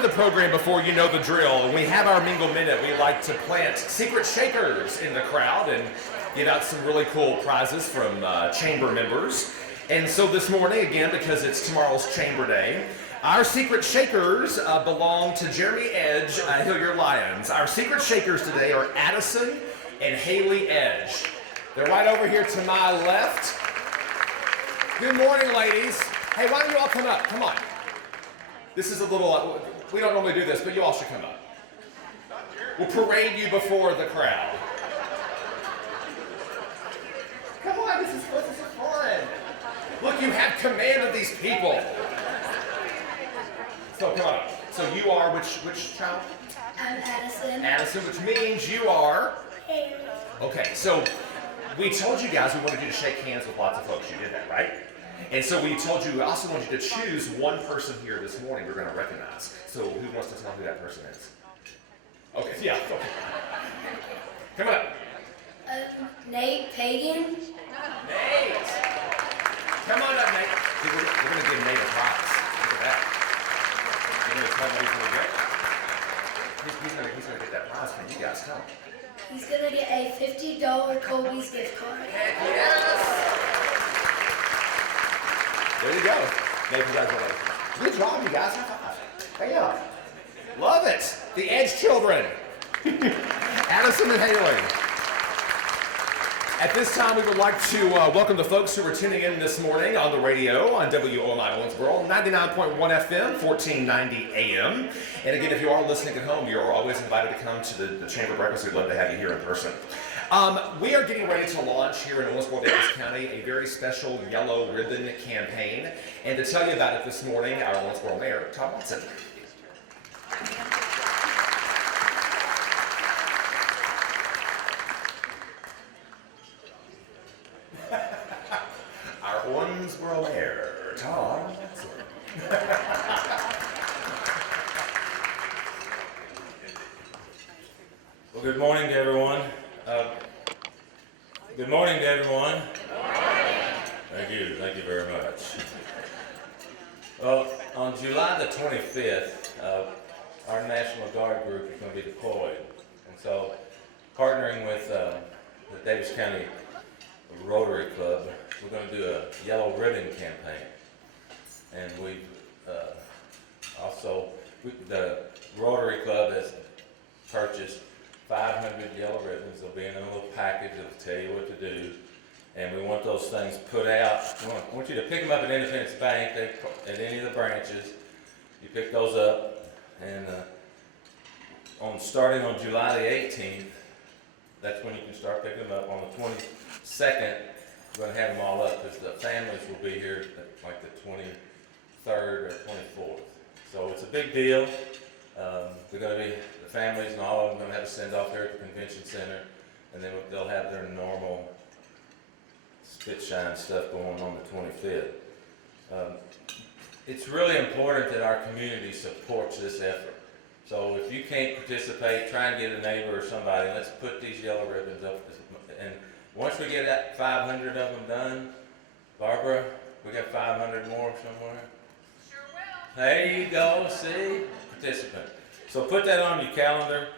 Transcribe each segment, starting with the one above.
to the program before, you know the drill. When we have our Mingle Minute, we like to plant secret shakers in the crowd and give out some really cool prizes from chamber members. And so this morning, again, because it's tomorrow's Chamber Day, our secret shakers belong to Jeremy Edge, Hilliard Lions. Our secret shakers today are Addison and Haley Edge. They're right over here to my left. Good morning, ladies. Hey, why don't you all come up? Come on. This is a little, we don't normally do this, but you all should come up. We'll parade you before the crowd. Come on, this is fun. Look, you have command of these people. So come on. So you are which child? I'm Addison. Addison, which means you are? Haley. Okay, so we told you guys we wanted you to shake hands with lots of folks. You did that, right? And so we told you, we also want you to choose one person here this morning we're going to recognize. So who wants to tell who that person is? Okay, yeah. Okay. Come on. Nate Pagan. Nate! Come on up, Nate. We're going to give Nate a prize. Look at that. You're going to tell Nate what he's going to get that prize from you guys. Come on. He's going to get a $50 Kobe's gift card. Heck yes! There you go. Nate, congratulations. Good job, you guys. High five. Hey, yeah. Love it. The Edge children. Addison and Haley. At this time, we would like to welcome the folks who are tuning in this morning on the radio on WOMI Owensboro, 99.1 FM, 1490 AM. And again, if you are listening at home, you're always invited to come to the Chamber Breakfast. We'd love to have you here in person. We are getting ready to launch here in Owensboro, Davis County, a very special yellow ribbon campaign. And to tell you about it this morning, our Owensboro Mayor, Tom Watson. Our Owensboro Mayor, Tom Watson. Well, good morning to everyone. Good morning to everyone. Thank you very much. Well, on July the 25th, our National Guard group is going to be deployed. And so, partnering with the Davis County Rotary Club, we're going to do a yellow ribbon campaign. And we've the Rotary Club has purchased 500 yellow ribbons. They'll be in a little package that'll tell you what to do. And we want those things put out. I want you to pick them up at Independence Bank, at any of the branches. You pick those up, and starting on July the 18th, that's when you can start picking them up. On the 22nd, we're going to have them all up because the families will be here like the 23rd or 24th. So it's a big deal. They're going to be, the families and all of them are going to have a send-off there at the convention center, and then they'll have their normal spit shine stuff going on the 25th. It's really important that our community supports this effort. So if you can't participate, try and get a neighbor or somebody. Let's put these yellow ribbons up. And once we get that 500 of them done, Barbara, we got 500 more somewhere? Sure will. There you go, see? Participant. So put that on your calendar.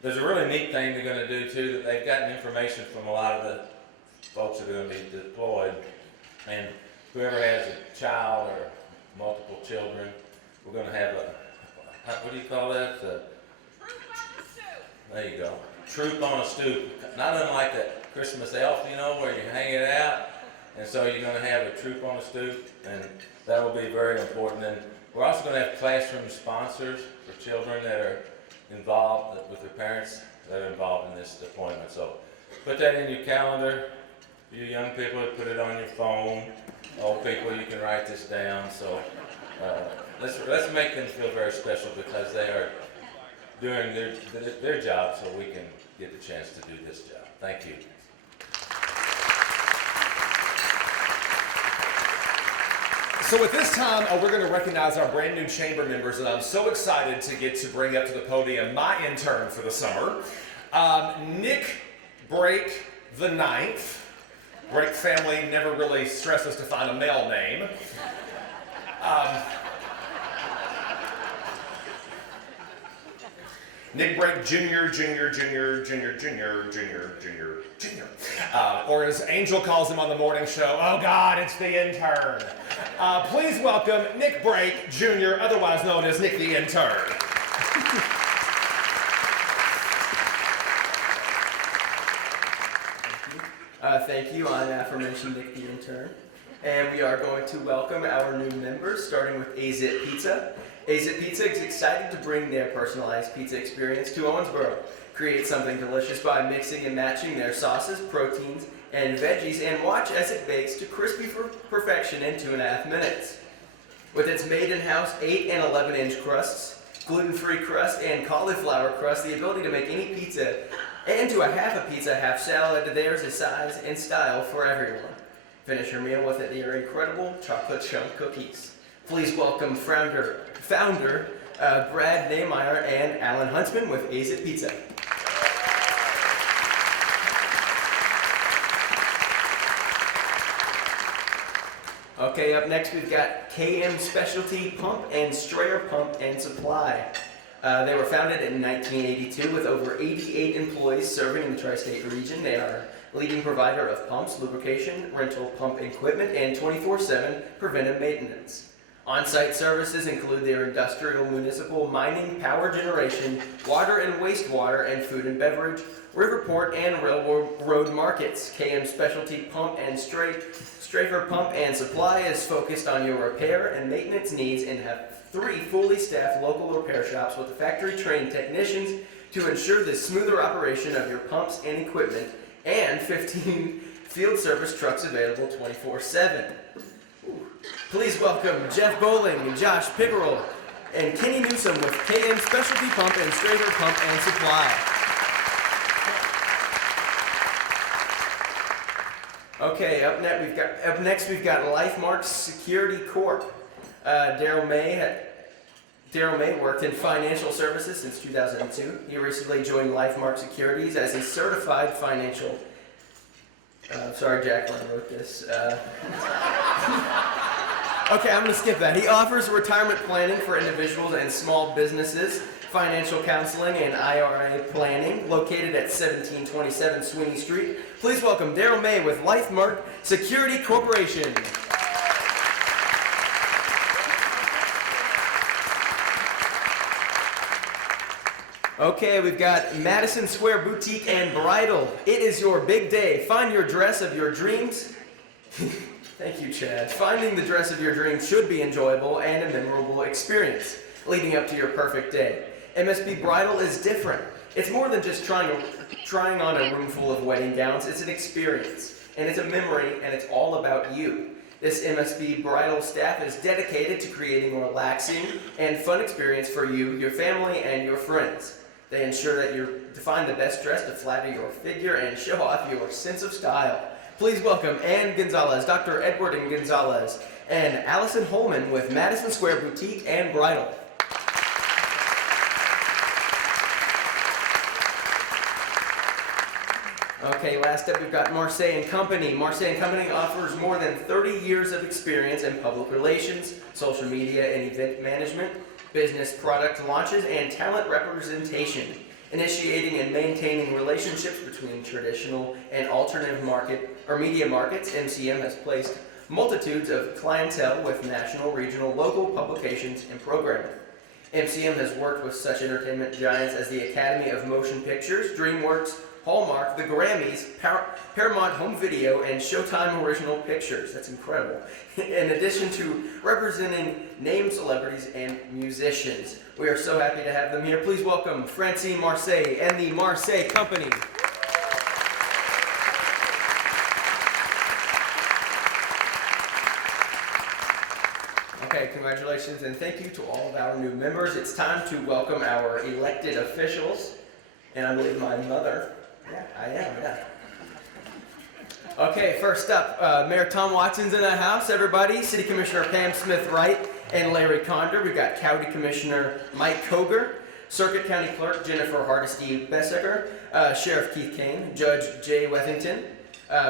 There's a really neat thing they're going to do too, that they've gotten information from a lot of the folks that are going to be deployed. And whoever has a child or multiple children, we're going to have what do you call that? Troop on the stoop. There you go. Troop on a stoop. Not unlike that Christmas elf, where you hang it out. And so you're going to have a troop on a stoop, and that will be very important. And we're also going to have classroom sponsors for children that are involved with their parents that are involved in this deployment. So put that in your calendar. You young people, put it on your phone. Old people, you can write this down. So let's make them feel very special because they are doing their job, so we can get the chance to do this job. Thank you. So at this time, we're going to recognize our brand new chamber members, and I'm so excited to get to bring up to the podium my intern for the summer, Nick Brake the Ninth. Brake family never really stressed us to find a male name. Nick Brake Jr., or as Angel calls him on the morning show, oh God, it's the intern. Please welcome Nick Brake Jr., otherwise known as Nick the Intern. Thank you. I'm aforementioned Nick the Intern. And we are going to welcome our new members, starting with AZIT Pizza. AZIT Pizza is excited to bring their personalized pizza experience to Owensboro. Create something delicious by mixing and matching their sauces, proteins, and veggies, and watch as it bakes to crispy perfection in 2.5 minutes. With its made in-house 8 and 11-inch crusts, gluten-free crust, and cauliflower crust, the ability to make any pizza and to a half a pizza, half salad, there's a size and style for everyone. Finish your meal with their incredible chocolate chunk cookies. Please welcome founder Brad Nehmeyer and Alan Huntsman with AZIT Pizza. Okay, up next we've got KM Specialty Pump and Strayer Pump and Supply. They were founded in 1982 with over 88 employees serving in the tri-state region. They are a leading provider of pumps, lubrication, rental pump equipment, and 24/7 preventive maintenance. On-site services include their industrial, municipal, mining, power generation, water and wastewater, and food and beverage, riverport, and railroad markets. KM Specialty Pump and Strayer Pump and Supply is focused on your repair and maintenance needs and have 3 fully staffed local repair shops with factory-trained technicians to ensure the smoother operation of your pumps and equipment, and 15 field service trucks available 24/7. Please welcome Jeff Bowling and Josh Pickerel and Kenny Newsom with KM Specialty Pump and Strayer Pump and Supply. Okay, up next we've got LifeMark Security Corp. Darrell May worked in financial services since 2002. He recently joined LifeMark Securities as a certified financial. Sorry, Jacqueline wrote this. Okay, I'm going to skip that. He offers retirement planning for individuals and small businesses, financial counseling, and IRA planning, located at 1727 Sweeney Street. Please welcome Darrell May with LifeMark Security Corporation. Okay, we've got Madison Square Boutique and Bridal. It is your big day. Find your dress of your dreams. Thank you, Chad. Finding the dress of your dreams should be enjoyable and a memorable experience leading up to your perfect day. MSB Bridal is different. It's more than just trying on a room full of wedding gowns. It's an experience, and it's a memory, and it's all about you. This MSB Bridal staff is dedicated to creating a relaxing and fun experience for you, your family, and your friends. They ensure that you find the best dress to flatter your figure and show off your sense of style. Please welcome Ann Gonzalez, Dr. Edward and Gonzalez, and Allison Holman with Madison Square Boutique and Bridal. Okay, last up we've got Marseille & Company. Marseille & Company offers more than 30 years of experience in public relations, social media and event management, business product launches, and talent representation, initiating and maintaining relationships between traditional and alternative media markets. MCM has placed multitudes of clientele with national, regional, local publications and programming. MCM has worked with such entertainment giants as the Academy of Motion Pictures, DreamWorks, Hallmark, the Grammys, Paramount Home Video, and Showtime Original Pictures. That's incredible. In addition to representing named celebrities and musicians. We are so happy to have them here. Please welcome Francine Marseille and the Marseille Company. Okay, congratulations and thank you to all of our new members. It's time to welcome our elected officials. And I believe my mother. Yeah, I am, yeah. Okay, first up, Mayor Tom Watson's in the house, everybody. City Commissioner Pam Smith-Wright and Larry Conder. We've got County Commissioner Mike Koger, Circuit County Clerk Jennifer Hardesty Bessecker, Sheriff Keith Kane, Judge Jay Wethington.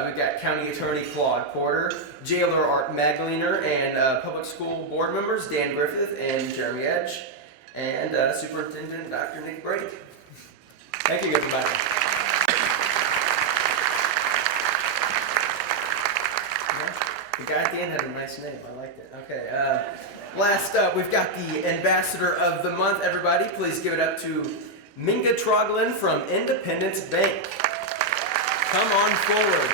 We've got County Attorney Claude Porter, Jailer Art Magliner, and Public School Board members Dan Griffith and Jeremy Edge, and Superintendent Dr. Nick Brake. Thank you, everybody. The guy at the end had a nice name. I liked it. Okay. Last up, we've got the Ambassador of the Month. Everybody, please give it up to Minga Troglin from Independence Bank. Come on forward.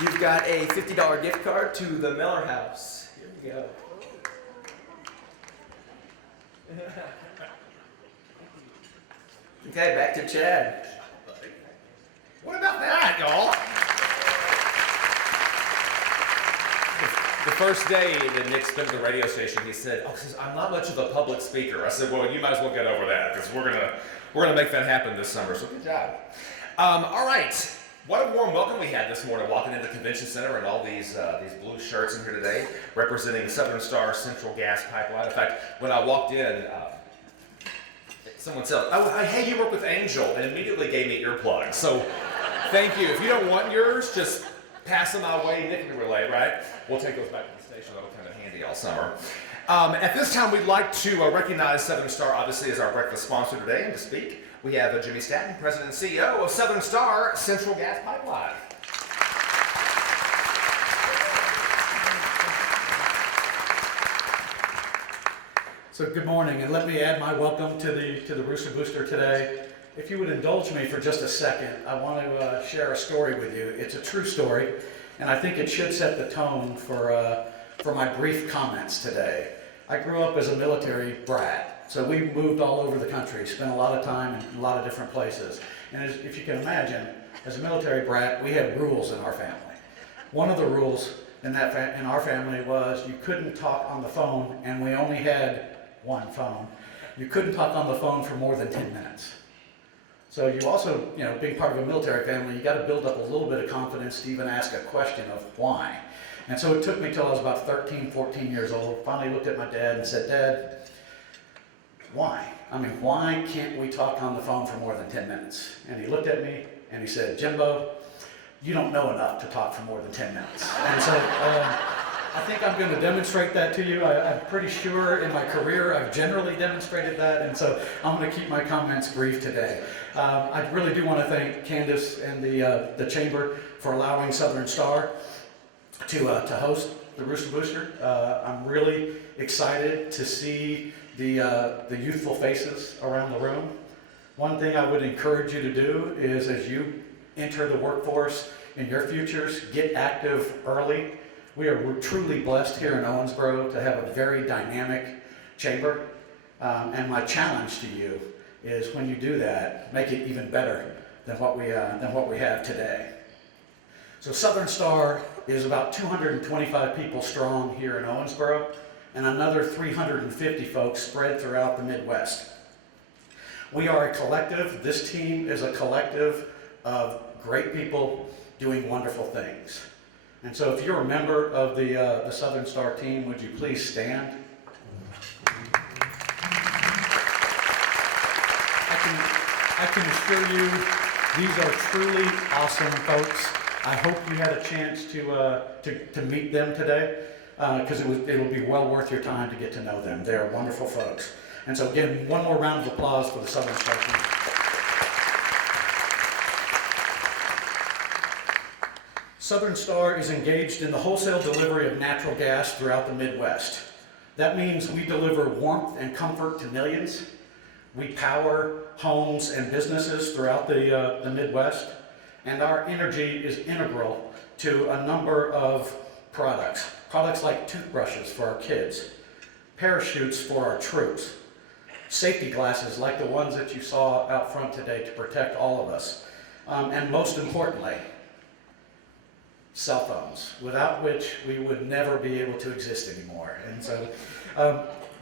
You've got a $50 gift card to the Miller House. Here we go. Okay, back to Chad. What about that, y'all? The first day that Nick's been to the radio station, he said, "Oh, I'm not much of a public speaker." I said, "Well, you might as well get over that because we're gonna make that happen this summer." So good job. All right, what a warm welcome we had this morning, walking into the convention center and all these blue shirts in here today, representing Southern Star Central Gas Pipeline. In fact, when I walked in, someone said, "Oh, hey, you work with Angel," and immediately gave me earplugs. So thank you. If you don't want yours, just pass them my way. Nick can relay, right? We'll take those back to the station. That'll come in handy all summer. At this time, we'd like to recognize Southern Star, obviously, as our breakfast sponsor today. And to speak, we have Jimmy Statton, President and CEO of Southern Star Central Gas Pipeline. So good morning, and let me add my welcome to the Rooster Booster today. If you would indulge me for just a second, I want to share a story with you. It's a true story, and I think it should set the tone for my brief comments today. I grew up as a military brat, so we moved all over the country, spent a lot of time in a lot of different places. And if you can imagine, as a military brat, we had rules in our family. One of the rules in our family was you couldn't talk on the phone, and we only had one phone. You couldn't talk on the phone for more than 10 minutes. So you also, being part of a military family, you got to build up a little bit of confidence to even ask a question of why. And so it took me till I was about 13, 14 years old. Finally looked at my dad and said, "Dad, why? Why can't we talk on the phone for more than 10 minutes? And he looked at me and he said, "Jimbo, you don't know enough to talk for more than 10 minutes. And so I think I'm going to demonstrate that to you. I'm pretty sure in my career I've generally demonstrated that, and so I'm going to keep my comments brief today. I really do want to thank Candace and the Chamber for allowing Southern Star to host the Rooster Booster. I'm really excited to see the youthful faces around the room. One thing I would encourage you to do is, as you enter the workforce in your futures, get active early. We're truly blessed here in Owensboro to have a very dynamic chamber. And my challenge to you is, when you do that, make it even better than what we have today. So Southern Star is about 225 people strong here in Owensboro, and another 350 folks spread throughout the Midwest. We are a collective. This team is a collective of great people doing wonderful things. And so if you're a member of the Southern Star team, would you please stand? I can assure you, these are truly awesome folks. I hope you had a chance to meet them today, because it will be well worth your time to get to know them. They're wonderful folks. And so again, one more round of applause for the Southern Star team. Southern Star is engaged in the wholesale delivery of natural gas throughout the Midwest. That means we deliver warmth and comfort to millions. We power homes and businesses throughout the Midwest. And our energy is integral to a number of products. Products like toothbrushes for our kids, parachutes for our troops, safety glasses like the ones that you saw out front today to protect all of us. And most importantly, cell phones, without which we would never be able to exist anymore. And so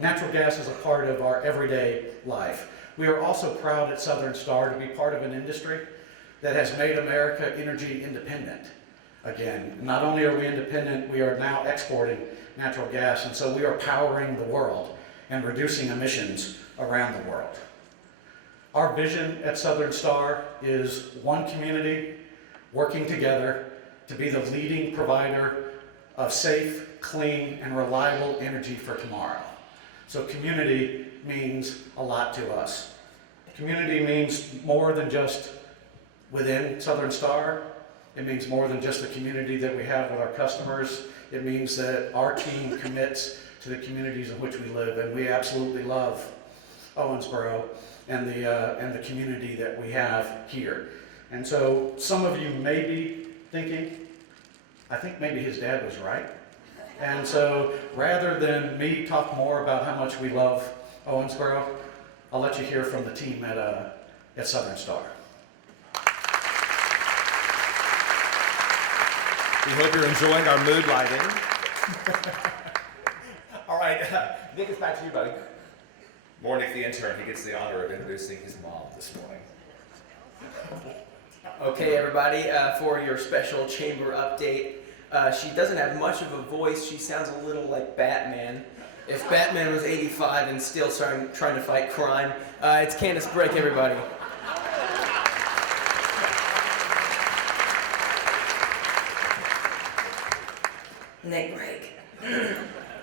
natural gas is a part of our everyday life. We are also proud at Southern Star to be part of an industry that has made America energy independent. Again, not only are we independent, we are now exporting natural gas, and so we are powering the world and reducing emissions around the world. Our vision at Southern Star is one community working together to be the leading provider of safe, clean, and reliable energy for tomorrow. So community means a lot to us. Community means more than just within Southern Star. It means more than just the community that we have with our customers. It means that our team commits to the communities in which we live, and we absolutely love Owensboro and the community that we have here. And so some of you may be thinking, I think maybe his dad was right. And so rather than me talk more about how much we love Owensboro, I'll let you hear from the team at Southern Star. We hope you're enjoying our mood lighting. All right, Nick, it's back to you, buddy. More Nick the intern. He gets the honor of introducing his mom this morning. Okay, everybody, for your special chamber update. She doesn't have much of a voice. She sounds a little like Batman. If Batman was 85 and still trying to fight crime, it's Candace Brick, everybody. Nick Brake.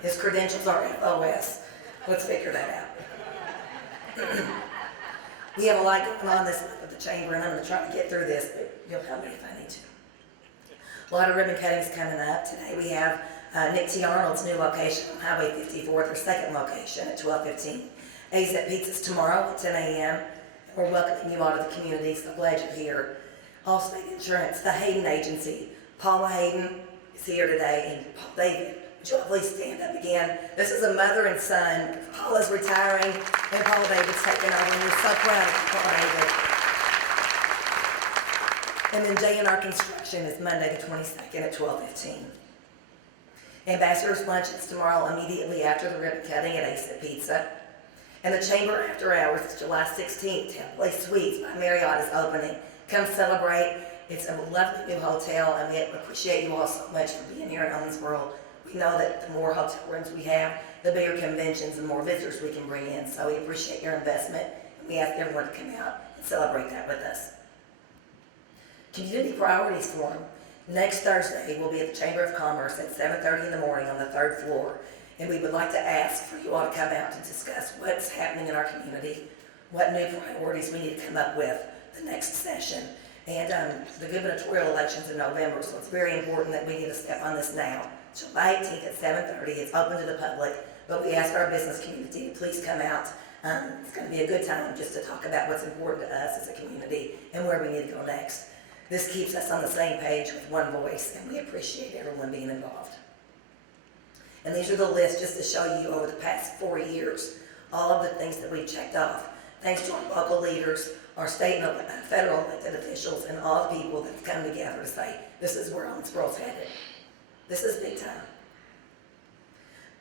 His credentials are FOS. Let's figure that out. We have a lot going on this month at the chamber, and I'm going to try to get through this, but you'll help me if I need to. A lot of ribbon cuttings coming up. Today we have Nick T. Arnold's new location on Highway 54, their second location at 12:15. AZ Pizzas tomorrow at 10 a.m. We're welcoming you all to the community, so glad you're here. Allstate Insurance, the Hayden Agency. Paula Hayden is here today, and Paul David, would you all please stand up again? This is a mother and son. Paula's retiring, and Paul David's taking over, and we're so proud of Paul David. And then J&R Construction is Monday the 22nd at 12:15. Ambassador's Lunch is tomorrow immediately after the ribbon cutting at Ace Pizza. And the Chamber After Hours is July 16th. Temple Place Suites by Marriott is opening. Come celebrate. It's a lovely new hotel, and we appreciate you all so much for being here in Owensboro. We know that the more hotel rooms we have, the bigger conventions and more visitors we can bring in. So we appreciate your investment, and we ask everyone to come out and celebrate that with us. Community Priorities Forum. Next Thursday, we'll be at the Chamber of Commerce at 7:30 in the morning on the 3rd floor. And we would like to ask for you all to come out to discuss what's happening in our community, what new priorities we need to come up with the next session. And the gubernatorial election's in November, so it's very important that we get a step on this now. July 18th at 7:30, it's open to the public, but we ask our business community to please come out. It's going to be a good time just to talk about what's important to us as a community and where we need to go next. This keeps us on the same page with one voice, and we appreciate everyone being involved. And these are the lists just to show you over the past 4 years, all of the things that we've checked off. Thanks to our local leaders, our state and federal elected officials, and all the people that have come together to say, this is where Owensboro's headed. This is big time.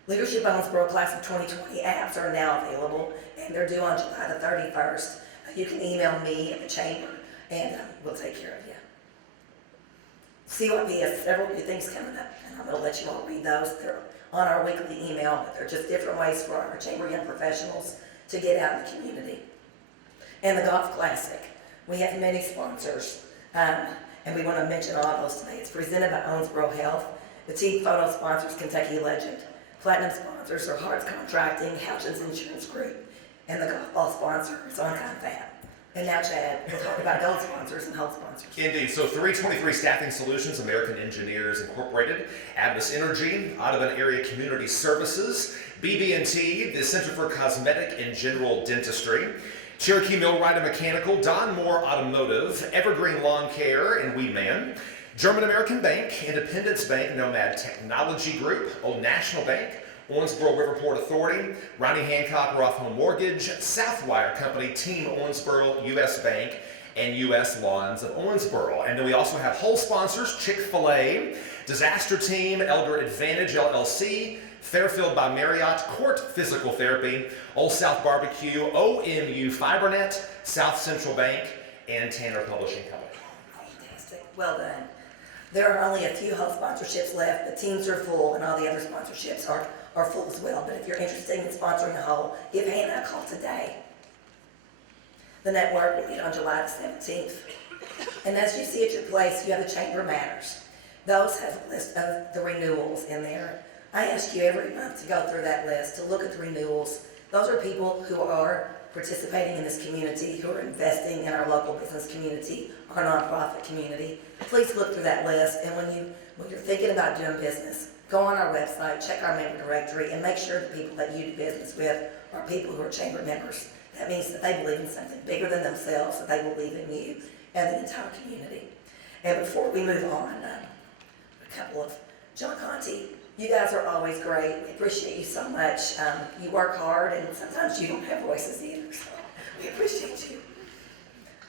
Leadership Owensboro Class of 2020 apps are now available, and they're due on July the 31st. You can email me at the chamber, and we'll take care of you. CYP has several new things coming up, and I'm going to let you all read those. They're on our weekly email, but they're just different ways for our chamber young professionals to get out in the community. And the Golf Classic. We have many sponsors, and we want to mention all those today. It's presented by Owensboro Health. The team photo sponsors Kentucky Legend. Platinum sponsors are Hart's Contracting, Houchins Insurance Group, and the golf ball sponsor is On Time Fab. And now, Chad, we'll talk about gold sponsors and health sponsors. Indeed. So 323 Staffing Solutions, American Engineers Incorporated, Advis Energy, Audubon Area Community Services, BB&T, the Center for Cosmetic and General Dentistry, Cherokee Millwright and Mechanical, Don Moore Automotive, Evergreen Lawn Care and Weedman, German American Bank, Independence Bank, Nomad Technology Group, Old National Bank, Owensboro Riverport Authority, Ronnie Hancock Roth Home Mortgage, Southwire Company, Team Owensboro, U.S. Bank, and U.S. Lawns of Owensboro. And then we also have whole sponsors, Chick-fil-A, Disaster Team, Elder Advantage LLC, Fairfield by Marriott, Court Physical Therapy, Old South Barbecue, OMU FiberNet, South Central Bank, and Tanner Publishing Company. Fantastic. Well done. There are only a few health sponsorships left. The teams are full, and all the other sponsorships are full as well. But if you're interested in sponsoring a whole, give Hannah a call today. The network will meet on July the 17th. And as you see at your place, you have the Chamber Matters. Those have a list of the renewals in there. I ask you every month to go through that list, to look at the renewals, Those are people who are participating in this community, who are investing in our local business community, our nonprofit community. Please look through that list, and when you're thinking about doing business, go on our website, check our member directory, and make sure the people that you do business with are people who are chamber members. That means that they believe in something bigger than themselves, that they believe in you and the entire community. And before we move on, a couple of John Conti, you guys are always great. We appreciate you so much. You work hard, and sometimes you don't have voices either, so we appreciate you.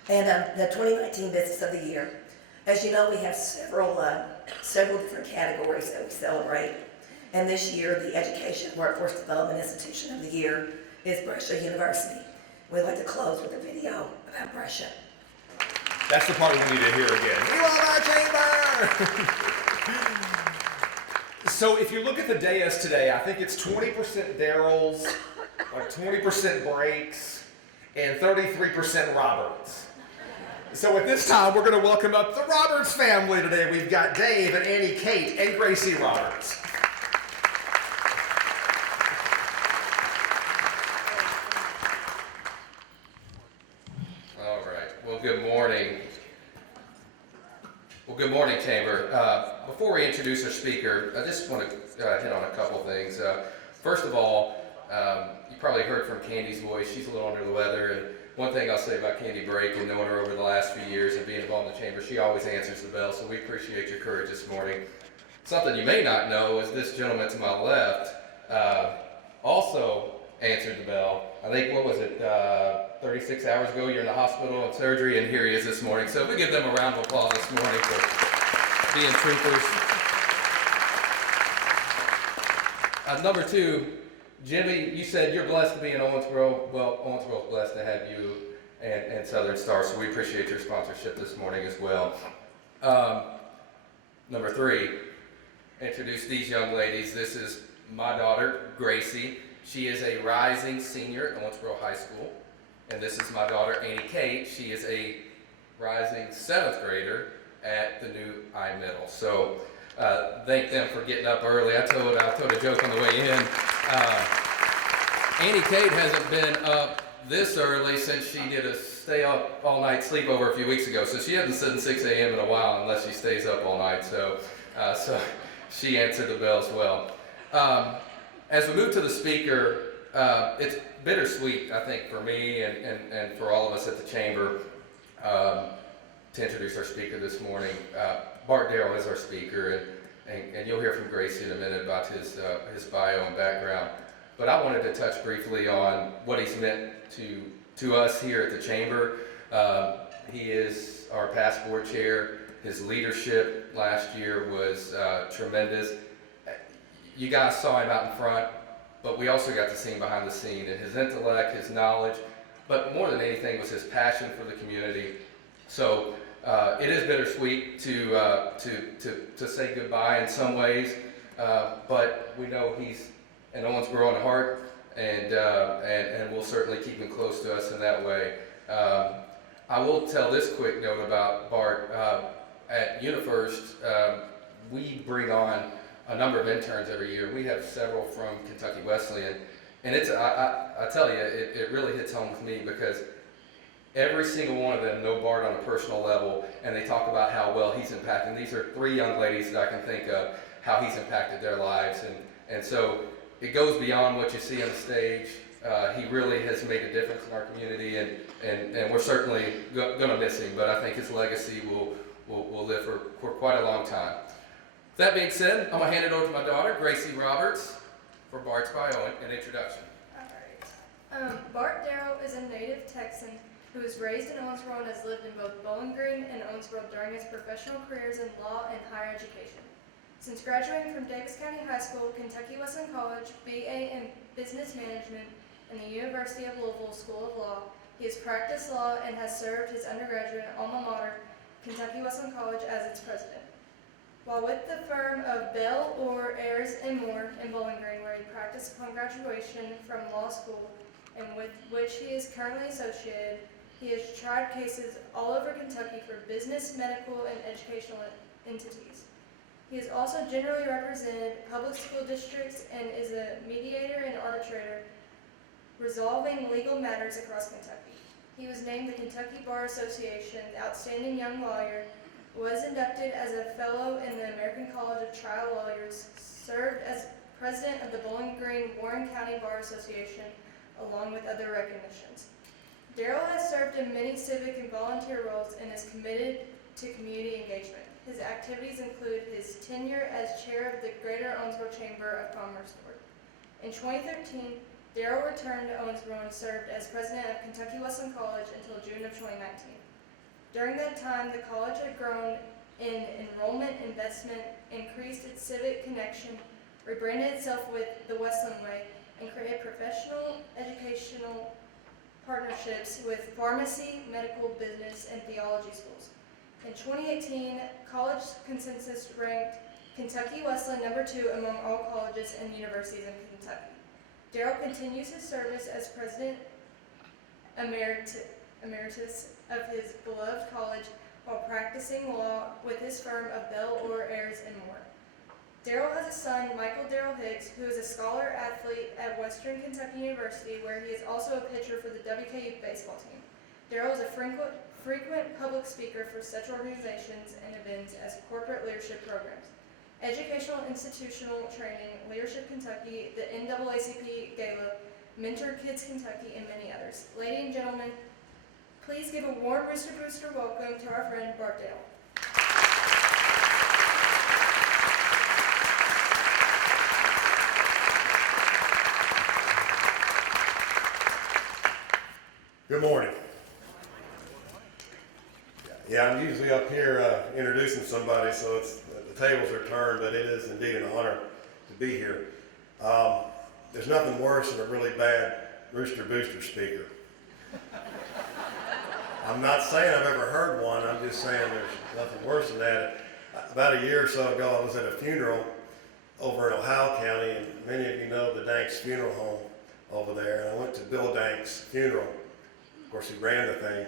And the 2019 Business of the Year. As you know, we have several different categories that we celebrate. And this year, the Education Workforce Development Institution of the Year is Brescia University. We'd like to close with a video about Brescia. That's the part we need to hear again. We love our chamber! So if you look at the dais today, I think it's 20% Darrells, like 20% Breaks, and 33% Roberts. So at this time, we're going to welcome up the Roberts family today. We've got Dave and Annie Kate and Gracie Roberts. All right. Well, good morning. Well, good morning, Chamber. Before we introduce our speaker, I just want to hit on a couple things. First of all, you probably heard from Candy's voice. She's a little under the weather. And one thing I'll say about Candy Brake and knowing her over the last few years and being involved in the Chamber, she always answers the bell, so we appreciate your courage this morning. Something you may not know is this gentleman to my left also answered the bell. I think, what was it, 36 hours ago, you're in the hospital and surgery, and here he is this morning. So if we give them a round of applause this morning for being troopers. Number two, Jimmy, you said you're blessed to be in Owensboro. Well, Owensboro's blessed to have you and Southern Star, so we appreciate your sponsorship this morning as well. Number three, introduce these young ladies. This is my daughter, Gracie. She is a rising senior at Owensboro High School. And this is my daughter, Annie Kate. She is a rising 7th grader at the new I Middle. So thank them for getting up early. I told a joke on the way in. Annie Kate hasn't been up this early since she did a stay up all night sleepover a few weeks ago. So she hasn't said 6 a.m. in a while unless she stays up all night. So she answered the bell as well. As we move to the speaker, it's bittersweet, I think, for me and for all of us at the Chamber to introduce our speaker this morning. Bart Darrell is our speaker, and you'll hear from Gracie in a minute about his bio and background. But I wanted to touch briefly on what he's meant to us here at the Chamber. He is our past board chair. His leadership last year was tremendous. You guys saw him out in front, but we also got to see him behind the scene, and his intellect, his knowledge, but more than anything was his passion for the community. So it is bittersweet to say goodbye in some ways, but we know he's an Owensboro in heart, and we'll certainly keep him close to us in that way. I will tell this quick note about Bart. At UniFirst, we bring on a number of interns every year. We have several from Kentucky Wesleyan, and it's I tell you, it really hits home with me because every single one of them know Bart on a personal level, and they talk about how well he's impacting. These are 3 young ladies that I can think of, how he's impacted their lives, and so it goes beyond what you see on the stage. He really has made a difference in our community, and we're certainly going to miss him, but I think his legacy will live for quite a long time. That being said, I'm going to hand it over to my daughter, Gracie Roberts, for Bart's bio and introduction. Alright. Bart Darrell is a native Texan who was raised in Owensboro and has lived in both Bowling Green and Owensboro during his professional careers in law and higher education. Since graduating from Davis County High School, Kentucky Wesleyan College, BA in Business Management, and the University of Louisville School of Law, he has practiced law and has served his undergraduate alma mater, Kentucky Wesleyan College, as its president. While with the firm of Bell, Orr, Ayers & Moore in Bowling Green, where he practiced upon graduation from law school, and with which he is currently associated, he has tried cases all over Kentucky for business, medical, and educational entities. He has also generally represented public school districts and is a mediator and arbitrator resolving legal matters across Kentucky. He was named the Kentucky Bar Association's Outstanding Young Lawyer, was inducted as a fellow in the American College of Trial Lawyers, served as president of the Bowling Green Warren County Bar Association, along with other recognitions. Darrell has served in many civic and volunteer roles and is committed to community engagement. His activities include his tenure as chair of the Greater Owensboro Chamber of Commerce Board. In 2013, Darrell returned to Owensboro and served as president of Kentucky Wesleyan College until June of 2019. During that time, the college had grown in enrollment, investment, increased its civic connection, rebranded itself with the Wesleyan Way, and created professional educational partnerships with pharmacy, medical, business, and theology schools. In 2018, College Consensus ranked Kentucky Wesleyan #2 among all colleges and universities in Kentucky. Darrell continues his service as president emeritus of his beloved college while practicing law with his firm of Bell, Orr, Ayers, and Moore. Darrell has a son, Michael Darrell Hicks, who is a scholar athlete at Western Kentucky University, where he is also a pitcher for the WKU baseball team. Darrell is a frequent public speaker for such organizations and events as corporate leadership programs, Educational Institutional Training, Leadership Kentucky, the NAACP Gala, Mentor Kids Kentucky, and many others. Ladies and gentlemen, please give a warm Rooster Booster welcome to our friend Bart Darrell. Good morning. Yeah, I'm usually up here introducing somebody, so the tables are turned, but it is indeed an honor to be here. There's nothing worse than a really bad Rooster Booster speaker. I'm not saying I've ever heard one, I'm just saying there's nothing worse than that. About a year or so ago, I was at a funeral over in Ohio County, and many of you know the Danks Funeral Home over there, and I went to Bill Danks' funeral. Of course, he ran the thing,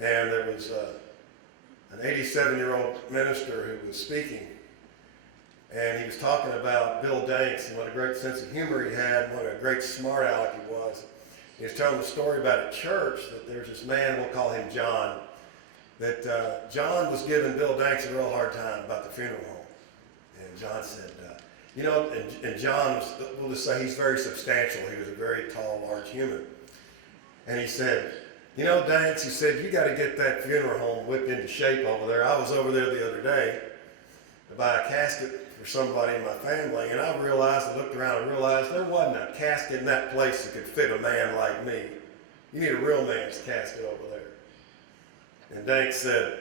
and there was an 87-year-old minister who was speaking, and he was talking about Bill Danks and what a great sense of humor he had and what a great smart aleck he was. He was telling the story about a church that there's this man, we'll call him John, that John was giving Bill Danks a real hard time about the funeral home. And John said, you know, and John was, we'll just say he's very substantial. He was a very tall, large human. And he said, you know, Danks, he said, you got to get that funeral home whipped into shape over there. I was over there the other day to buy a casket for somebody in my family, and I looked around and realized there wasn't a casket in that place that could fit a man like me. You need a real man's casket over there. And Danks said,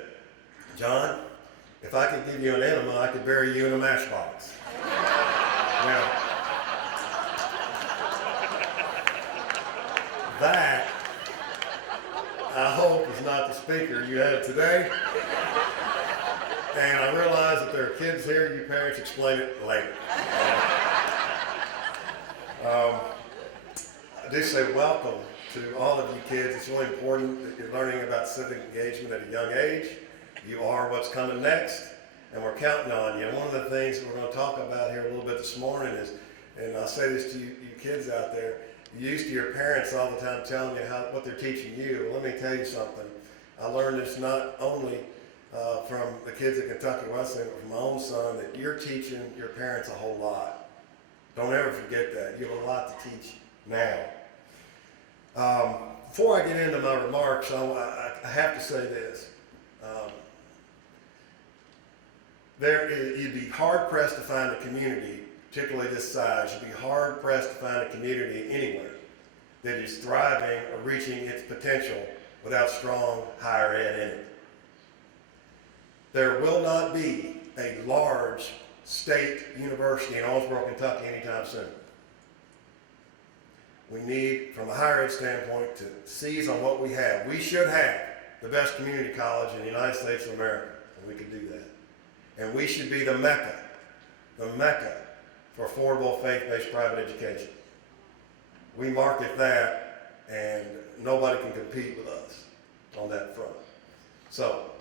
John, if I could give you an enema, I could bury you in a matchbox. Now, that, I hope, is not the speaker you have today. And I realize that there are kids here, you parents explain it later. I do say welcome to all of you kids. It's really important that you're learning about civic engagement at a young age. You are what's coming next, and we're counting on you. And one of the things that we're going to talk about here a little bit this morning is, and I'll say this to you kids out there, you're used to your parents all the time telling you what they're teaching you. Well, let me tell you something. I learned this not only from the kids at Kentucky Wesleyan, but from my own son, that you're teaching your parents a whole lot. Don't ever forget that. You have a lot to teach now. Before I get into my remarks, I have to say this. You'd be hard-pressed to find a community, particularly this size, you'd be hard-pressed to find a community anywhere that is thriving or reaching its potential without strong higher ed in it. There will not be a large state university in Owensboro, Kentucky anytime soon. We need, from a higher ed standpoint, to seize on what we have. We should have the best community college in the United States of America, and we can do that. And we should be the mecca for affordable faith-based private education. We market that, and nobody can compete with us on that front. So,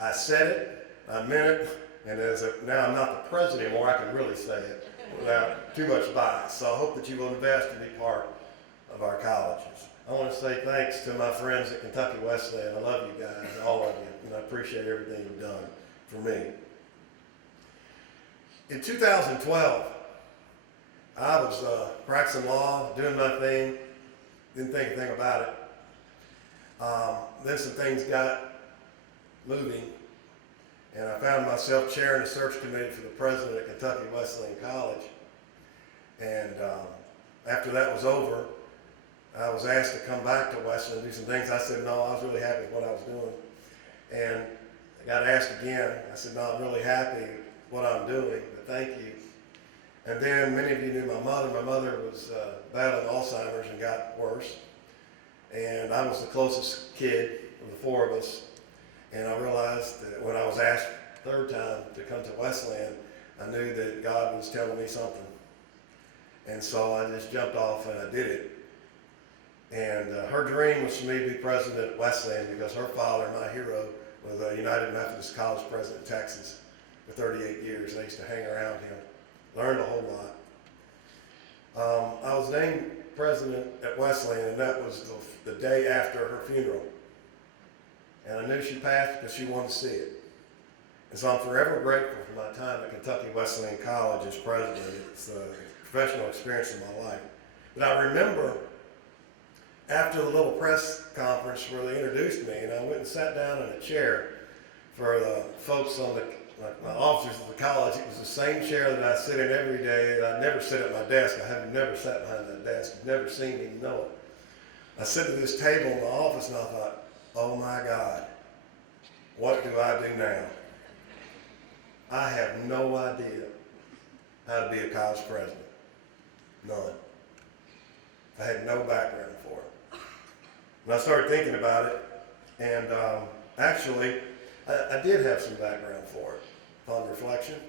I said it, I meant it, and now I'm not the president anymore, I can really say it without too much bias. So I hope that you will invest and be part of our colleges. I want to say thanks to my friends at Kentucky Wesleyan. I love you guys, all of you, and I appreciate everything you've done for me. In 2012, I was practicing law, doing my thing, didn't think a thing about it. Then some things got moving, and I found myself chairing a search committee for the president at Kentucky Wesleyan College. And after that was over, I was asked to come back to Wesleyan and do some things. I said, no, I was really happy with what I was doing. And I got asked again. I said, no, I'm really happy with what I'm doing, but thank you. And then many of you knew my mother. My mother was battling Alzheimer's and got worse. And I was the closest kid of the four of us. And I realized that when I was asked third time to come to Wesleyan, I knew that God was telling me something. And so I just jumped off and I did it. And her dream was for me to be president at Wesleyan because her father, my hero, was a United Methodist College president in Texas for 38 years. I used to hang around him, learned a whole lot. I was named president at Wesleyan, and that was the day after her funeral. And I knew she passed because she wanted to see it. And so I'm forever grateful for my time at Kentucky Wesleyan College as president. It's a professional experience in my life. But I remember after the little press conference where they introduced me, and I went and sat down in a chair for the folks on my officers of the college. It was the same chair that I sit in every day. I never sit at my desk. I have never sat behind that desk. You've never seen me know it. I sit at this table in my office and I thought, oh my God, what do I do now? I have no idea how to be a college president. None. I had no background for it. And I started thinking about it, and actually, I did have some background for it upon reflection.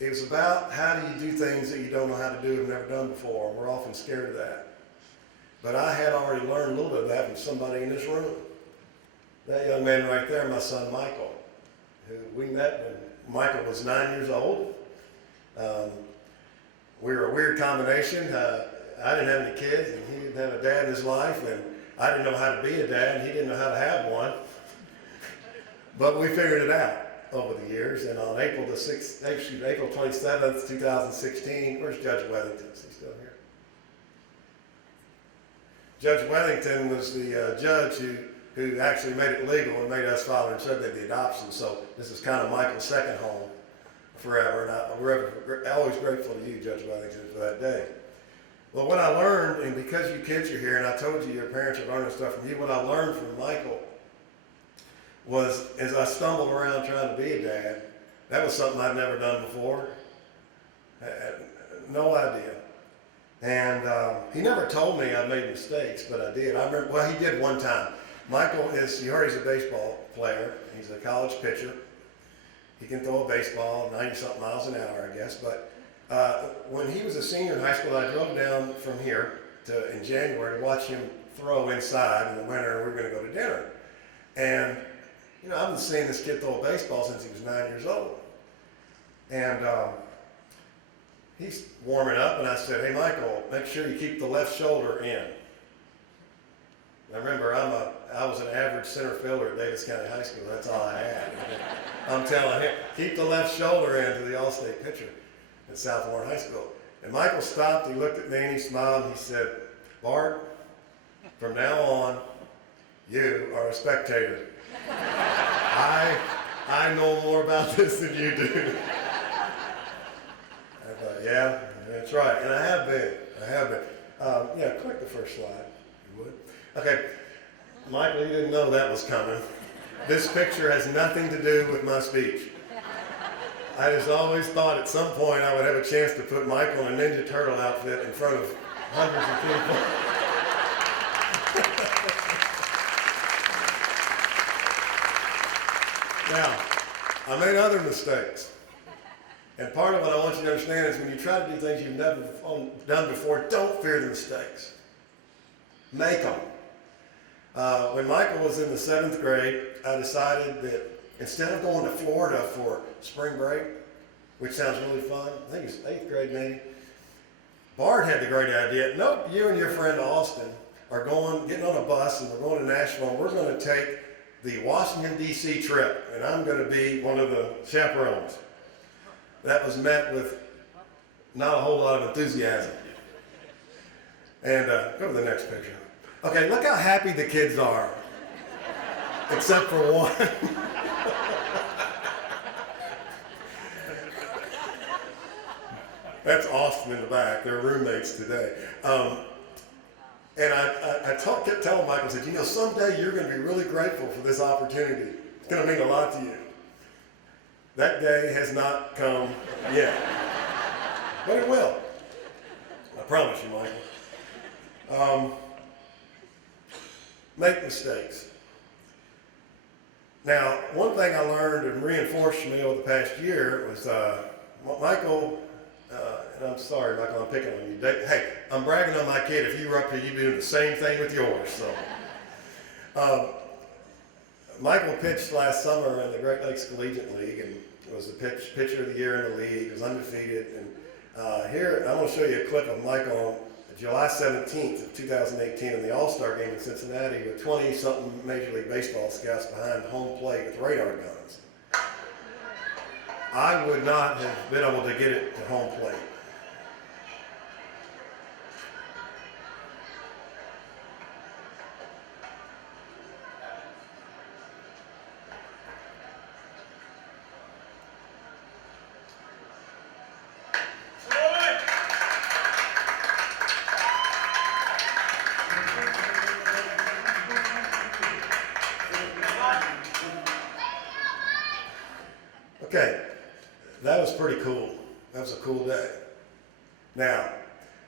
It was about how do you do things that you don't know how to do and never done before. We're often scared of that. But I had already learned a little bit of that from somebody in this room. That young man right there, my son Michael, who we met when Michael was 9 years old. We were a weird combination. I didn't have any kids, and he didn't have a dad in his life, and I didn't know how to be a dad, and he didn't know how to have one. But we figured it out over the years, and on April 27th, 2016, where's Judge Wethington? Is he still here? Judge Wethington was the judge who actually made it legal and made us father and son the adoption. So this is kind of Michael's second home forever, and we're always grateful to you, Judge Wethington, for that day. Well, what I learned, and because you kids are here, and I told you your parents are learning stuff from you, what I learned from Michael was, as I stumbled around trying to be a dad, that was something I'd never done before. I had no idea. And he never told me I made mistakes, but I did. I remember, well, he did one time. Michael you heard he's a baseball player. He's a college pitcher. He can throw a baseball 90-something miles an hour, I guess. But when he was a senior in high school, I drove down from here in January to watch him throw inside in the winter, and we were going to go to dinner. And, you know, I've been seeing this kid throw a baseball since he was 9 years old. And he's warming up, and I said, hey, Michael, make sure you keep the left shoulder in. Now, remember, I was an average center fielder at Davis County High School. That's all I had. I'm telling him, keep the left shoulder in to the All-State pitcher at South Warren High School. And Michael stopped, he looked at me, and he smiled, and he said, Bart, from now on, you are a spectator. I know more about this than you do. I thought, yeah, that's right. And I have been. Yeah, click the first slide, if you would. Okay, Michael, you didn't know that was coming. This picture has nothing to do with my speech. I just always thought at some point I would have a chance to put Michael in a Ninja Turtle outfit in front of hundreds of people. Now, I made other mistakes. And part of what I want you to understand is when you try to do things you've never done before, don't fear the mistakes. Make them. When Michael was in the 7th grade, I decided that instead of going to Florida for spring break, which sounds really fun, I think it's 8th grade maybe, Bart had the great idea, nope, you and your friend Austin are getting on a bus and we're going to Nashville and we're going to take the Washington D.C. trip and I'm going to be one of the chaperones. That was met with not a whole lot of enthusiasm. And go to the next picture. Okay, look how happy the kids are, except for one. That's Austin in the back. They're roommates today. And I kept telling Michael, I said, you know, someday you're going to be really grateful for this opportunity. It's going to mean a lot to you. That day has not come yet. But it will. I promise you, Michael. Make mistakes. Now, one thing I learned and reinforced to me over the past year was Michael, and I'm sorry, Michael, I'm picking on you. Hey, I'm bragging on my kid. If you were up here, you'd be doing the same thing with yours. So, Michael pitched last summer in the Great Lakes Collegiate League and was the pitcher of the year in the league. He was undefeated. And here, I'm going to show you a clip of Michael on July 17th of 2018 in the All-Star game in Cincinnati with 20-something Major League Baseball scouts behind home plate with radar guns. I would not have been able to get it to home plate. Okay, that was pretty cool. That was a cool day. Now,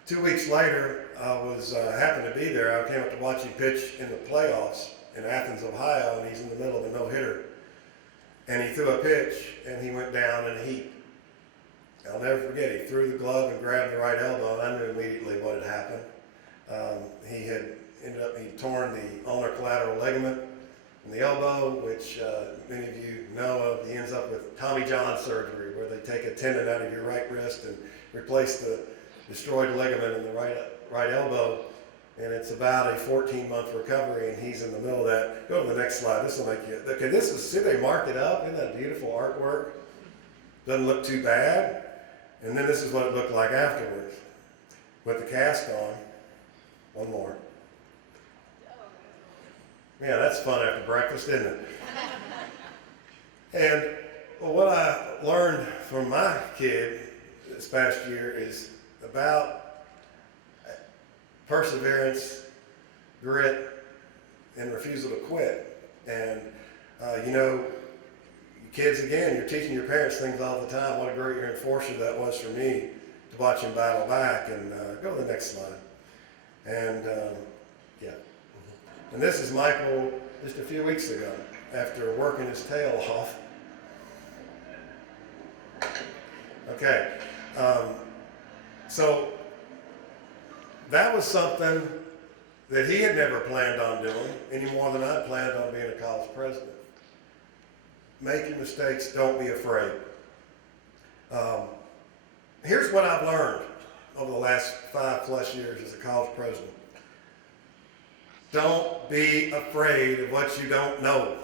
2 weeks later, I was happened to be there. I came up to watch him pitch in the playoffs in Athens, Ohio, and he's in the middle of a no-hitter. And he threw a pitch, and he went down in a heap. I'll never forget, he threw the glove and grabbed the right elbow, and I knew immediately what had happened. He had he'd torn the ulnar collateral ligament in the elbow, which many of you know of. He ends up with Tommy John surgery, where they take a tendon out of your right wrist and replace the destroyed ligament in the right elbow. And it's about a 14-month recovery, and he's in the middle of that. Go to the next slide. This will make you, okay, this is, see, they marked it up. Isn't that beautiful artwork? Doesn't look too bad. And then this is what it looked like afterwards. With the cast on. One more. Yeah, that's fun after breakfast, isn't it? And what I learned from my kid this past year is about perseverance, grit, and refusal to quit. And, you know, kids, again, you're teaching your parents things all the time. What a great reinforcer that was for me to watch him battle back. And go to the next slide. And, yeah. And this is Michael just a few weeks ago after working his tail off. Okay. So that was something that he had never planned on doing any more than I planned on being a college president. Make your mistakes, don't be afraid. Here's what I've learned over the last 5+ years as a college president. Don't be afraid of what you don't know.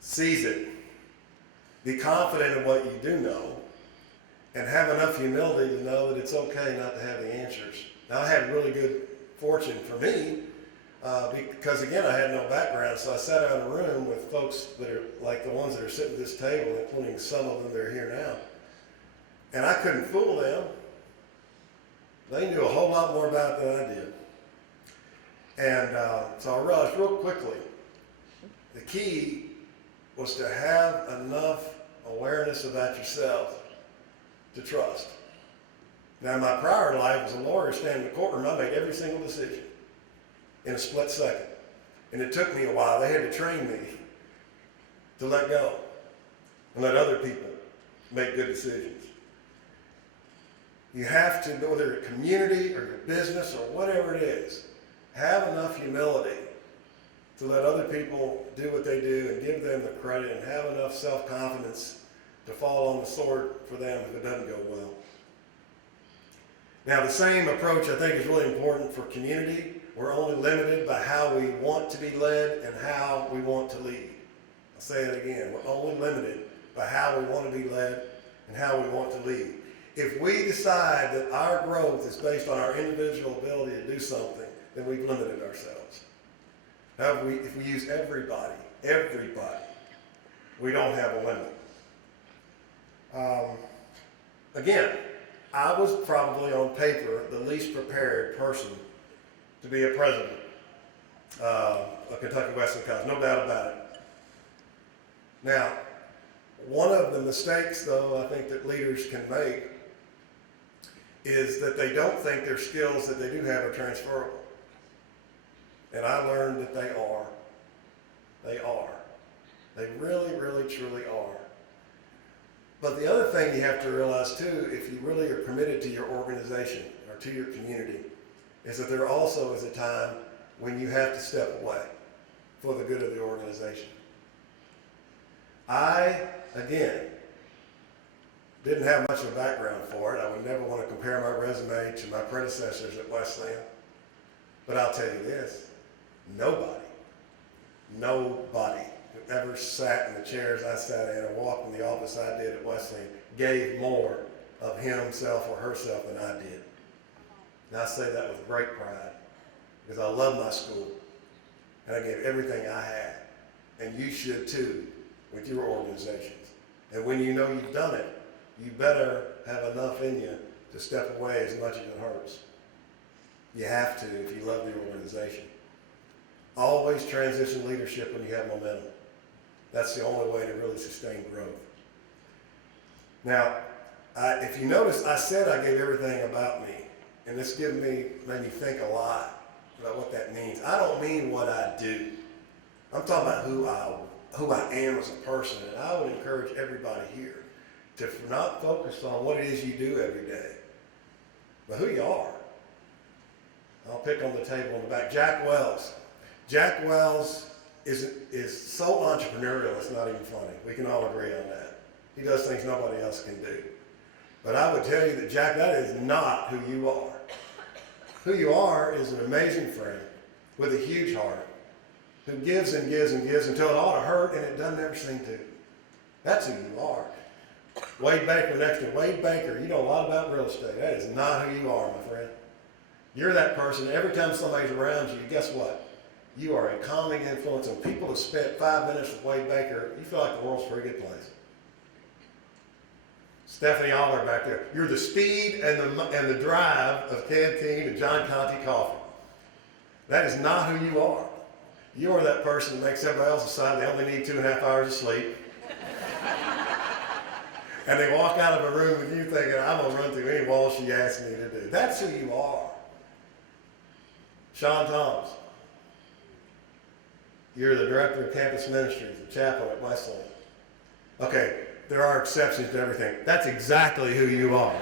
Seize it. Be confident in what you do know, and have enough humility to know that it's okay not to have the answers. Now, I had really good fortune for me, because again, I had no background, so I sat out in a room with folks that are like the ones that are sitting at this table, including some of them that are here now. And I couldn't fool them. They knew a whole lot more about it than I did. And so I realized real quickly, the key was to have enough awareness about yourself to trust. Now, my prior life as a lawyer standing in the courtroom, I made every single decision in a split second. And it took me a while. They had to train me to let go and let other people make good decisions. You have to, whether it's community or your business or whatever it is, have enough humility to let other people do what they do and give them the credit, and have enough self-confidence to fall on the sword for them if it doesn't go well. Now, the same approach I think is really important for community. We're only limited by how we want to be led and how we want to lead. I'll say it again. We're only limited by how we want to be led and how we want to lead. If we decide that our growth is based on our individual ability to do something, then we've limited ourselves. However, if we use everybody, we don't have a limit. Again, I was probably on paper the least prepared person to be a president of Kentucky Wesleyan College, no doubt about it. Now, one of the mistakes, though, I think that leaders can make is that they don't think their skills that they do have are transferable. And I learned that they are. They are. They really, really, truly are. But the other thing you have to realize too, if you really are committed to your organization or to your community, is that there also is a time when you have to step away for the good of the organization. I, again, didn't have much of a background for it. I would never want to compare my resume to my predecessors at Wesleyan. But I'll tell you this, nobody who ever sat in the chairs I sat in or walked in the office I did at Wesleyan gave more of himself or herself than I did. And I say that with great pride because I love my school and I gave everything I had. And you should too with your organizations. And when you know you've done it, you better have enough in you to step away as much as it hurts. You have to if you love the organization. Always transition leadership when you have momentum. That's the only way to really sustain growth. Now, if you notice, I said I gave everything about me, and this made me think a lot about what that means. I don't mean what I do. I'm talking about who I am as a person, and I would encourage everybody here to not focus on what it is you do every day, but who you are. I'll pick on the table in the back. Jack Wells. Jack Wells is so entrepreneurial, it's not even funny. We can all agree on that. He does things nobody else can do. But I would tell you that, Jack, that is not who you are. Who you are is an amazing friend with a huge heart who gives and gives and gives until it ought to hurt and it doesn't ever seem to. That's who you are. Wade Baker next to Wade Baker, you know a lot about real estate. That is not who you are, my friend. You're that person, every time somebody's around you, guess what? You are a calming influence, and people have spent 5 minutes with Wade Baker, you feel like the world's a pretty good place. Stephanie Aller back there, you're the speed and the drive of Canteen and John Conti Coffee. That is not who you are. You are that person that makes everybody else decide they only need 2.5 hours of sleep. And they walk out of a room with you thinking, I'm going to run through any wall she asks me to do. That's who you are. Sean Thomas. You're the director of campus ministries, the chaplain at Wesleyan. Okay, there are exceptions to everything. That's exactly who you are.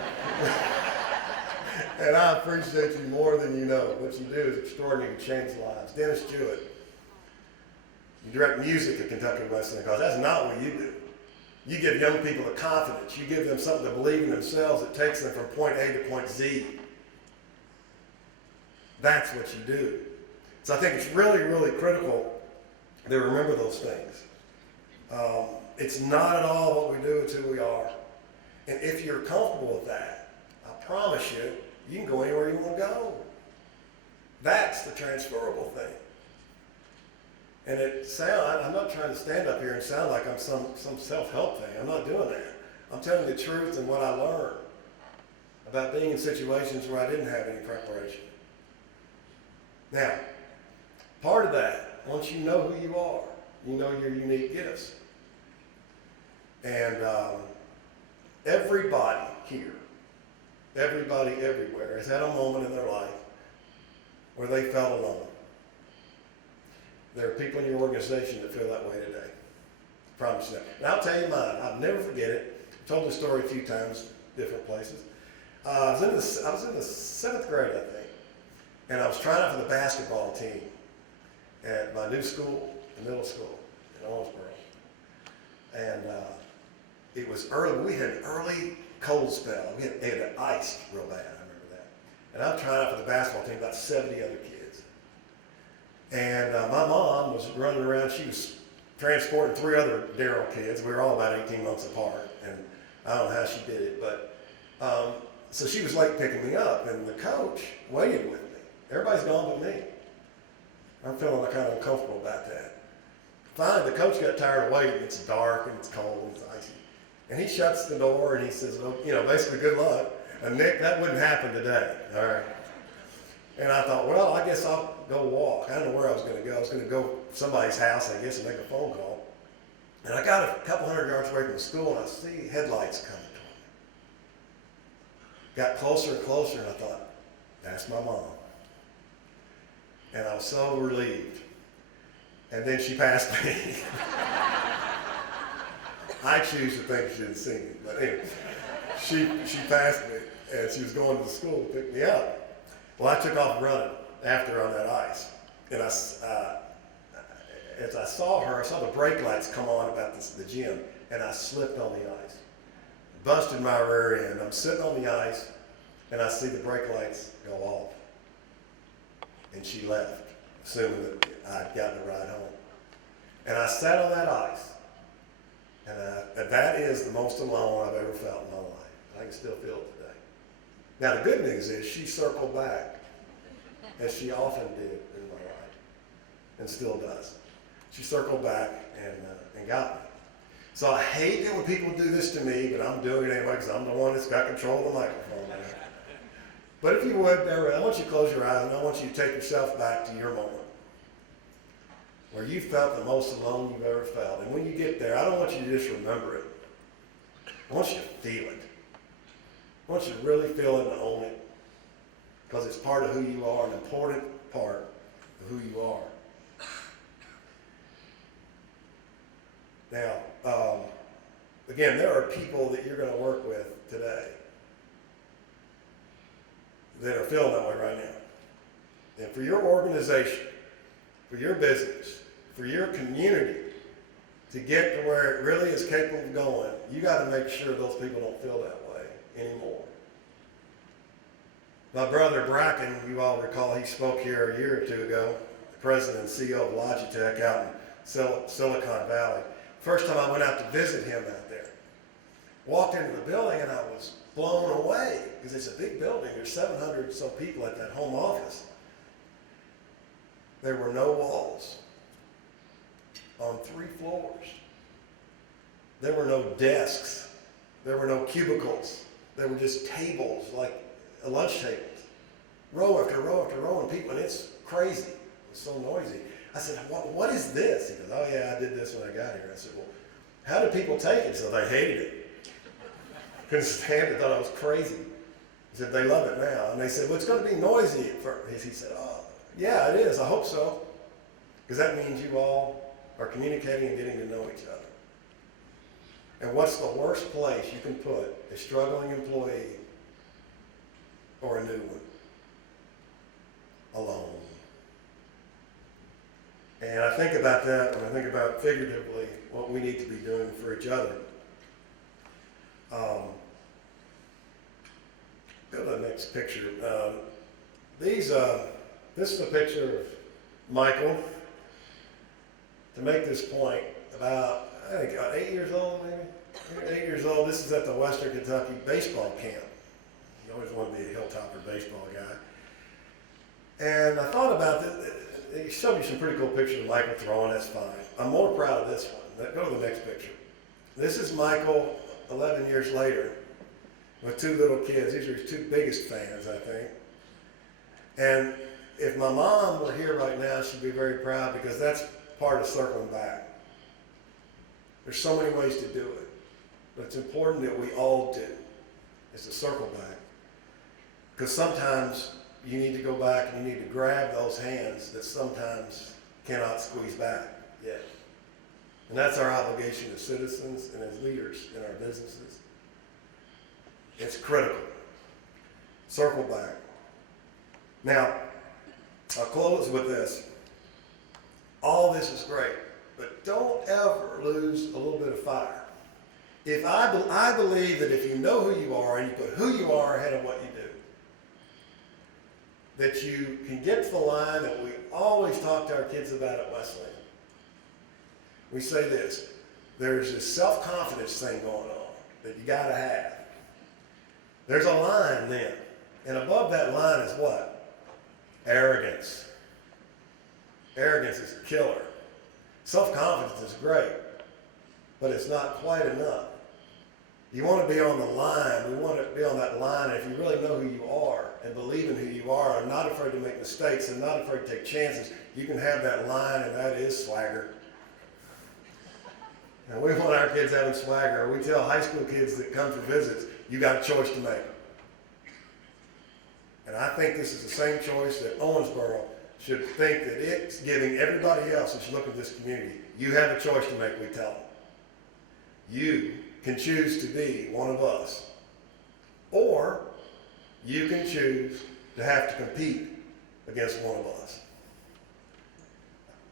And I appreciate you more than you know. What you do is extraordinary. You change lives. Dennis Jewett. You direct music at Kentucky Wesleyan College. That's not what you do. You give young people the confidence. You give them something to believe in themselves that takes them from point A to point Z. That's what you do. So I think it's really, really critical that we remember those things. It's not at all what we do, it's who we are. And if you're comfortable with that, I promise you, you can go anywhere you want to go. That's the transferable thing. And I'm not trying to stand up here and sound like I'm some self-help thing. I'm not doing that. I'm telling you the truth and what I learned about being in situations where I didn't have any preparation. Now, part of that, once you know who you are, you know your unique gifts. And everybody here, everybody everywhere has had a moment in their life where they felt alone. There are people in your organization that feel that way today. I promise you that. And I'll tell you mine. I'll never forget it. I've told this story a few times, different places. I was in the 7th grade, I think, and I was trying out for the basketball team at my new school, the middle school in Owensboro. And it was early. We had an early cold spell. They had it iced real bad. I remember that. And I'm trying out for the basketball team, about 70 other kids. And my mom was running around. She was transporting 3 other Darrell kids. We were all about 18 months apart, and I don't know how she did it, but so she was late picking me up, and the coach waited with me. Everybody's gone but me. I'm feeling kind of uncomfortable about that. Finally, the coach got tired of waiting. It's dark and it's cold and it's icy, and he shuts the door and he says, "Well, you know, basically, good luck." And Nick, that wouldn't happen today. All right. And I thought, well, I guess I'll go walk. I don't know where I was going to go. I was going to go to somebody's house, I guess, and make a phone call. And I got a couple hundred yards away from the school, and I see headlights coming toward me. Got closer and closer, and I thought, that's my mom. And I was so relieved. And then she passed me. I choose to think she didn't see me, but anyway, she passed me, and she was going to the school to pick me up. Well, I took off running after her on that ice, and as I saw her, I saw the brake lights come on about the gym, and I slipped on the ice, busted my rear end. I'm sitting on the ice, and I see the brake lights go off, and she left, assuming that I'd gotten a ride home. And I sat on that ice, and that is the most alone I've ever felt in my life. I can still feel it today. Now, the good news is she circled back, as she often did in my life, and still does. She circled back and got me. So I hate it when people do this to me, but I'm doing it anyway because I'm the one that's got control of the microphone. But if you would, Darrell, I want you to close your eyes, and I want you to take yourself back to your moment where you felt the most alone you've ever felt. And when you get there, I don't want you to just remember it. I want you to feel it. I want you to really feel it and own it, because it's part of who you are, an important part of who you are. Now, again, there are people that you're going to work with today that are feeling that way right now. And for your organization, for your business, for your community to get to where it really is capable of going, you got to make sure those people don't feel that way anymore. My brother Bracken, you all recall, he spoke here a year or two ago, the president and CEO of Logitech out in Silicon Valley. First time I went out to visit him out there. Walked into the building and I was blown away, because it's a big building. There's 700 or so people at that home office. There were no walls on 3 floors. There were no desks. There were no cubicles. There were just tables, like lunch tables. Row after row after row, and people, and it's crazy. It was so noisy. I said, what is this? He goes, oh yeah, I did this when I got here. I said, well, how did people take it? So they hated it. Couldn't stand it, thought I was crazy. He said, they love it now. And they said, well, it's going to be noisy at first. He said, oh, yeah, it is. I hope so. Because that means you all are communicating and getting to know each other. And what's the worst place you can put a struggling employee or a new one? Alone. And I think about that when I think about figuratively what we need to be doing for each other. Go to the next picture. This is a picture of Michael. To make this point, I think about 8 years old, maybe? 8 years old. This is at the Western Kentucky baseball camp. You always want to be a hilltopper baseball guy. And I thought about this. It showed you some pretty cool pictures of Michael throwing. That's fine. I'm more proud of this one. Go to the next picture. This is Michael 11 years later with 2 little kids. These are his 2 biggest fans, I think. And if my mom were here right now, she'd be very proud, because that's part of circling back. There's so many ways to do it, but it's important that we all do, is to circle back. Because sometimes you need to go back and you need to grab those hands that sometimes cannot squeeze back yet. And that's our obligation as citizens and as leaders in our businesses. It's critical. Circle back. Now, I'll close with this. All this is great, but don't ever lose a little bit of fire. I believe that if you know who you are and you put who you are ahead of what you do, that you can get to the line that we always talk to our kids about at Wesleyan. We say this, there's this self-confidence thing going on that you gotta have. There's a line then, and above that line is what? Arrogance. Arrogance is a killer. Self-confidence is great, but it's not quite enough. You want to be on the line. We want to be on that line. And if you really know who you are and believe in who you are and not afraid to make mistakes and not afraid to take chances, you can have that line, and that is swagger. And we want our kids having swagger. We tell high school kids that come for visits, you got a choice to make. And I think this is the same choice that Owensboro should think that it's giving everybody else that should look at this community. You have a choice to make, we tell them. You can choose to be one of us, or you can choose to have to compete against one of us.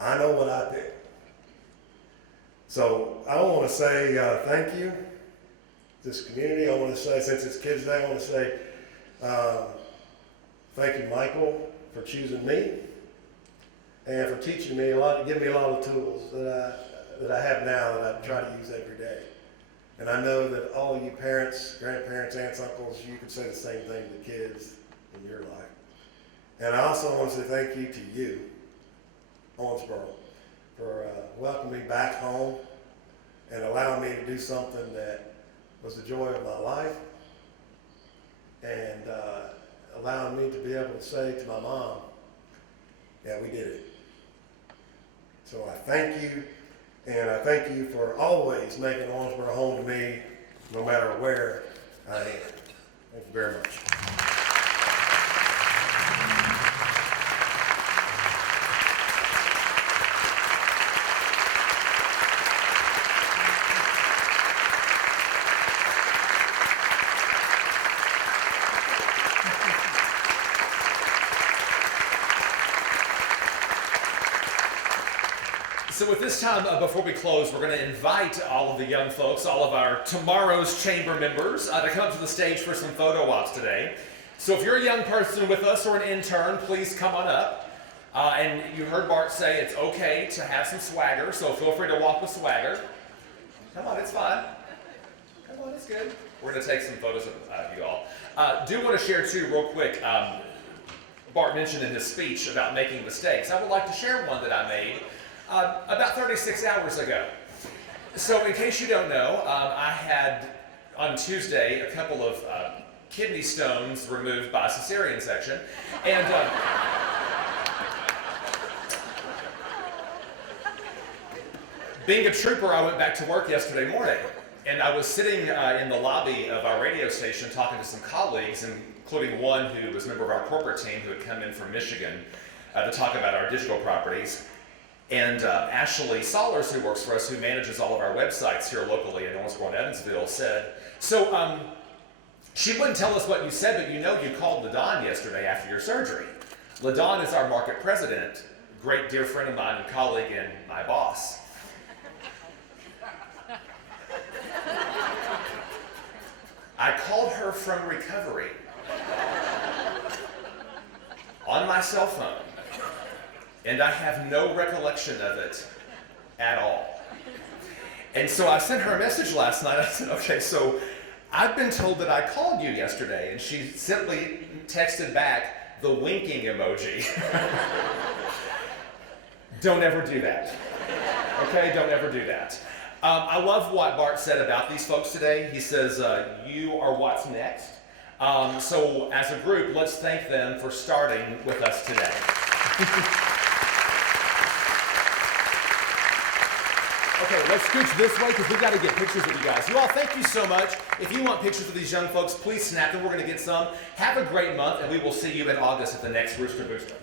I know what I pick. So I want to say thank you to this community. I want to say, since it's Kids Day, I want to say thank you, Michael, for choosing me and for teaching me a lot, giving me a lot of tools that I have now that I try to use every day. And I know that all of you parents, grandparents, aunts, uncles, you can say the same thing to kids in your life. And I also want to say thank you to you, Owensboro, for welcoming me back home and allowing me to do something that was the joy of my life, and allowing me to be able to say to my mom, yeah, we did it. So I thank you. And I thank you for always making Owensboro home to me, no matter where I am. Thank you very much. So at this time, before we close, we're going to invite all of the young folks, all of our tomorrow's chamber members, to come up to the stage for some photo ops today. So if you're a young person with us or an intern, please come on up. And you heard Bart say it's okay to have some swagger, so feel free to walk with swagger. Come on, it's fine. Come on, it's good. We're going to take some photos of you all. Do want to share too, real quick, Bart mentioned in his speech about making mistakes. I would like to share one that I made about 36 hours ago. So in case you don't know, I had on Tuesday a couple of kidney stones removed by cesarean section. And being a trooper, I went back to work yesterday morning. And I was sitting in the lobby of our radio station talking to some colleagues, including one who was a member of our corporate team who had come in from Michigan to talk about our digital properties. And Ashley Sollers, who works for us, who manages all of our websites here locally in Owensboro and Evansville, said, so she wouldn't tell us what you said, but you know you called LaDon yesterday after your surgery. LaDon is our market president, great dear friend of mine and colleague and my boss. I called her from recovery on my cell phone. And I have no recollection of it at all. And so I sent her a message last night. I said, okay, so I've been told that I called you yesterday. And she simply texted back the winking emoji. Don't ever do that. Okay, don't ever do that. I love what Bart said about these folks today. He says, you are what's next. So as a group, let's thank them for starting with us today. Okay, let's scooch this way because we've got to get pictures of you guys. You all, thank you so much. If you want pictures of these young folks, please snap them. We're going to get some. Have a great month, and we will see you in August at the next Rooster Booster.